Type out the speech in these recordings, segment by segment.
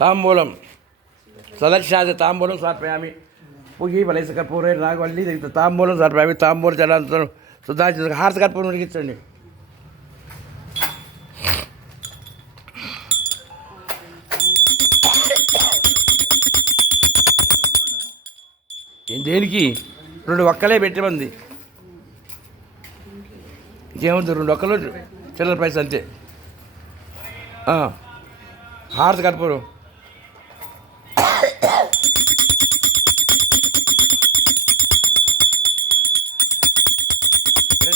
తాంబూలం. సదర్శాది తాంబూలం సమర్పయామి పుగి వలస కర్పూరే రాగవల్లి తాంబూలం సమర్పయామి తాంబూలం జలాంతరం సుధాచి హారత కర్పూరం ఉడికించండి దేనికి? రెండు ఒక్కలే పెట్టమంది ఇంకేముంది? రెండు ఒక్కలు చిల్లర పైసలు అంతే. హారతి కర్పూరం.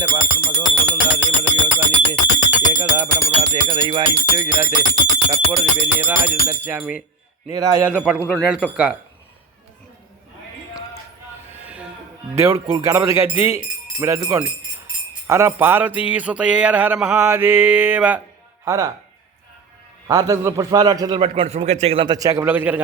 శ్రీమంత పాత్రమతో పూర్ణదాదేమల వ్యోసానికి దేవుడు గణపతి గద్ది. మీరు అందుకోండి. హర పార్వతీ సుతయేర్ హర మహాదేవ. హర. ఆర్తతో పుష్పాలు అక్షతలు పట్టుకోండి. సుముఖ చేకదంతా చేకలోకి గారి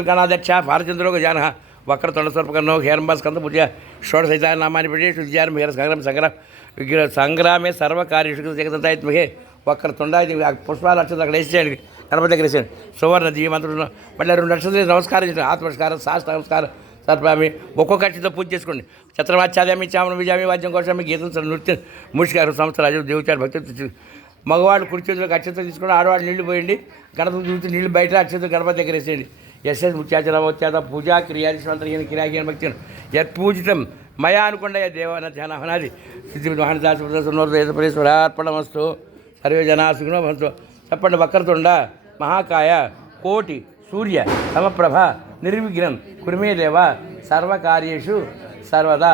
గణాధ్యక్ష భారచంద్రుడు జాన వక్ర తొండ స్వర్పకర్ణో హేరంబాస్ కంద పూజ షోడశైత నామాని పెట్టి శుద్ధ్యారం హేర సంగ్రామ సంగ్రామ విగ్రహ సంగ్రామే సర్వకార్యషు జగదంతాయిత్మహే వక్ర తొండాది పుష్పాలు అక్షతలు అక్కడ వేసేయండి. గణపతి దగ్గర వేసేయండి. సువర్ణ దీవంతుడు మళ్ళీ రెండు లక్షలు నమస్కారం చేయండి. ఆత్మస్కారం శాస్త్ర నమస్కారం సర్పామి ఒక్కొక్క అక్షతో పూజ చేసుకోండి. చత్రవాచ్యాదామి చామన విజయామి వాద్యం కోసమి గీతం నృత్యం మూషికారు రాజు దేవచారు భక్తి మగవాడు కుడి చేతులకు అక్షత తీసుకుని ఆడవాడు నీళ్ళు పోయండి. గణపతి చూసి నీళ్ళు బయట అక్షత గణపతి దగ్గర వేసేయండి. यश मुख्याचलभवति अतः पूजा क्रिया येन क्रियाज्ञान भक्तिर् यत् पूजितं मया सर्वे जना सुखिनो चपंड सप्पण्ड महाकाय कोटि सूर्य समप्रभ निर्विघ्नं कुर्मे देव सर्वकार्यु सर्वदा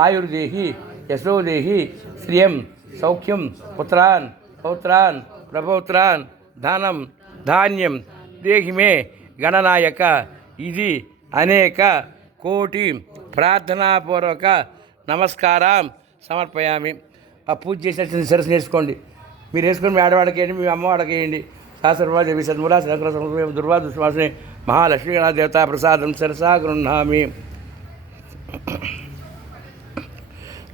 आयुर्देहि यशो देहि सौख्यम सौख्यं पुत्रान् पौत्रान् धनम धान्यम देहि मे గణనాయక ఇది అనేక కోటి ప్రార్థనాపూర్వక నమస్కారం సమర్పయామి. ఆ పూజ చేసిన సరస్సు నేర్చుకోండి. మీరు వేసుకొని మీ ఆడవాడికి వేయండి మీ అమ్మవాడికి వేయండి. శాస్త్రమా దేవి సద్ములా శంకర సంస్కృతి దుర్వా దుశ్వాసిని మహాలక్ష్మీ దేవతా ప్రసాదం సరసా గృహామి.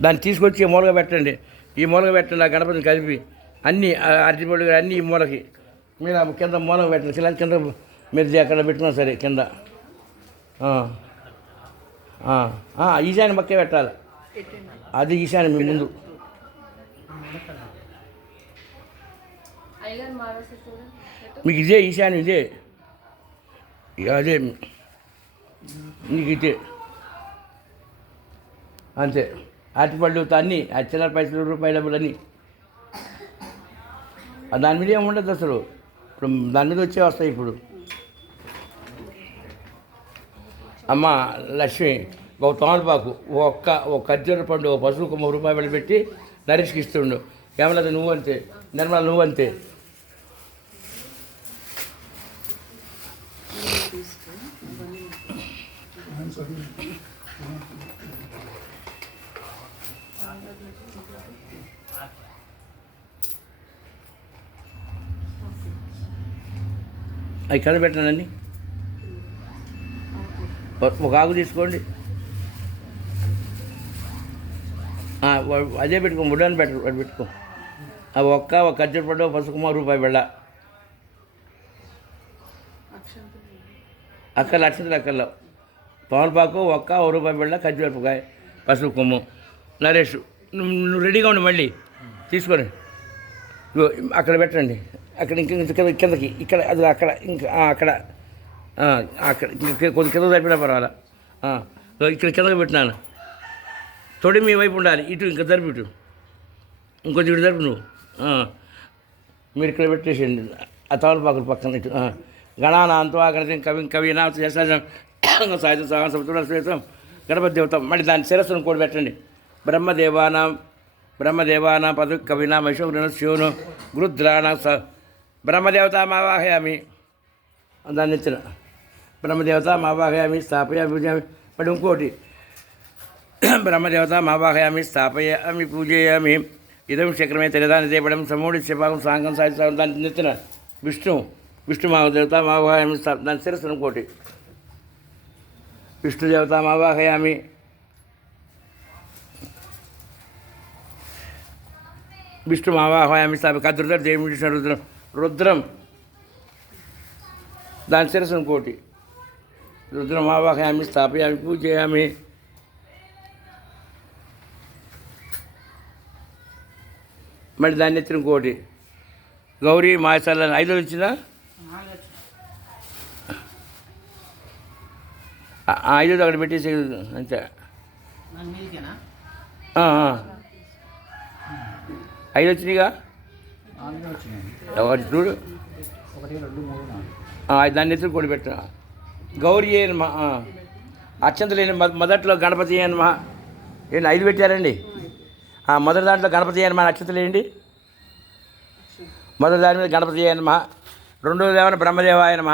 దాన్ని తీసుకొచ్చి ఈ మూలగా పెట్టండి. ఈ మూలగా పెట్టండి ఆ గణపతిని కలిపి అన్నీ అరటిపళ్ళు అన్నీ ఈ మూలకి. మీరు కింద మూలగా పెట్టండి. కింద కింద మీరు ఎక్కడ పెట్టుకున్నా సరే కింద. ఈశాన్య పక్కే పెట్టాలి. అది ఈశాన్య మీ ముందు. మీకు ఇదే ఈశాన్య ఇదే. ఇక అదే. మీకు ఇదే. అంతే. అరటిపళ్ళు అన్నీ అచ్చల పైసలు రూపాయల డబ్బులు దాని మీద ఏమి ఉండదు అసలు. ఇప్పుడు దాని మీద వచ్చే వస్తాయి ఇప్పుడు. అమ్మ లక్ష్మి ఒక తోమలపాకు ఒక్క ఒక ఖర్జూర పండు ఒక పశువుకు మూడు రూపాయలు పెట్టి నరేష్కి ఇస్తుండు ఏమలేదు నువ్వు అంతే నిర్మల నువ్వు అంతే. అవి కనిపెట్టానండి. ఒక ఆకు తీసుకోండి. అదే పెట్టుకో ముడ్డాన్ని పెట్టు పెట్టుకో. ఆ ఒక్క ఒక ఖర్చు పండు ఒక పసుకుమ రూపాయి వెళ్ళ అక్కడ లక్షలు అక్కల్లో పవన్పాకు ఒక్క ఒక రూపాయి వెళ్ళ ఖర్చు ఖర్జూరపకాయ పసుపు కొమ్ము. నరేష్ నువ్వు నువ్వు రెడీగా ఉండు మళ్ళీ. తీసుకొని. అక్కడ పెట్టండి. అక్కడ ఇంక కిందకి ఇక్కడ అది అక్కడ ఇంకా అక్కడ. అక్కడ కొంచెం కొద్ది కింద తప్పినా పర్వాలా? ఇక్కడ కిందకి పెట్టినాను. తొడి మీ వైపు ఉండాలి. ఇటు ఇంకా జరిపి ఇటు. ఇంకొంచెం ఇటు జరుపు నువ్వు. మీరు ఇక్కడ పెట్టేసేయండి. ఆ తవలపాకులు పక్కన ఇటు. ఆ. గణానాంతో అక్కడ కవి కవి నా చేస్తాం. సాహిత్య సహా శ్వేతం గణపతి దేవత. మళ్ళీ దాని శిరస్సును కూడా పెట్టండి. బ్రహ్మదేవానాం బ్రహ్మదేవానాం పదు కవినా వైశోగ్రణ శివును గురుద్రాణ స బ్రహ్మదేవత మావాహయామి. దాన్ని ఇచ్చిన బ్రహ్మదేవత మావాహయామి స్థాపయామి పూజయామి మళ్ళీ ఇంకోటి బ్రహ్మదేవత మావాహయామి స్థాపయామి పూజయామి ఇదం శక్రమే తెలిదాని దేపడం సమూడి శివాగం సాంగం సాధిస్తాం దాన్ని నెత్తిన విష్ణు విష్ణు మాదేవత మావాహయామి స్థా- దాని శిరస్సు ఇంకోటి విష్ణుదేవత మావాహయామి విష్ణు మావాహయామి స్థాపి కద్రుదర్ దేవి రుద్రం రుద్రం దాని శిరస్సు ఇంకోటి రుద్రమావాహయామి స్థాపయామి పూజయామి. మళ్ళీ దాన్ని ఎత్తిన ఇంకోటి. గౌరీ మాయసాల ఐదో వచ్చిందా? ఐదో అక్కడ పెట్టేసి అంతే. ఐదు వచ్చినాయిగా? చూడు? దాన్ని ఎత్తులు కొడి పెట్ట. గౌరీ అని మా అత్యంత లేని మొదట్లో గణపతి అని మా ఏంటి ఐదు పెట్టారండి? మొదటి దాంట్లో గణపతి అని మా నక్షత్రం మొదటి దాని మీద గణపతి అని మా రెండోది ఏమైనా బ్రహ్మదేవాయ నమ